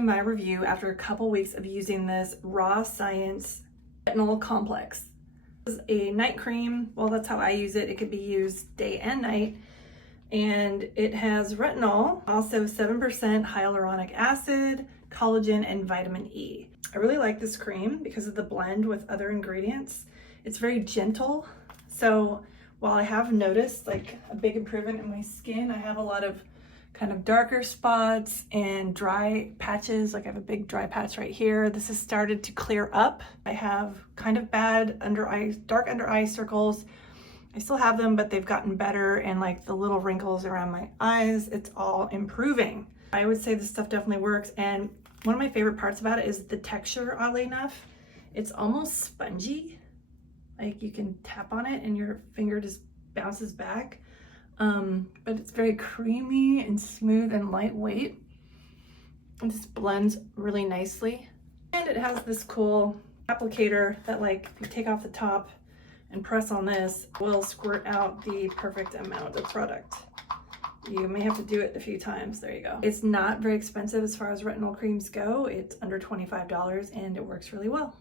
you my review after a couple weeks of using this Raw Science Retinol Complex. This is a night cream. Well, that's how I use it. It could be used day and night. And it has retinol, also 7% hyaluronic acid, collagen, and vitamin E. I really like this cream because of the blend with other ingredients. It's very gentle. So while I have noticed like a big improvement in my skin, I have a lot of kind of darker spots and dry patches. Like I have a big dry patch right here. This has started to clear up. I have kind of bad dark under eye circles. I still have them, but they've gotten better, and like the little wrinkles around my eyes, it's all improving. I would say this stuff definitely works, and one of my favorite parts about it is the texture, oddly enough. It's almost spongy. Like you can tap on it and your finger just bounces back. But it's very creamy and smooth and lightweight. It just blends really nicely. And it has this cool applicator that, like, if you take off the top and press on this, will squirt out the perfect amount of product. You may have to do it a few times. There you go. It's not very expensive as far as retinol creams go. It's under $25 and it works really well.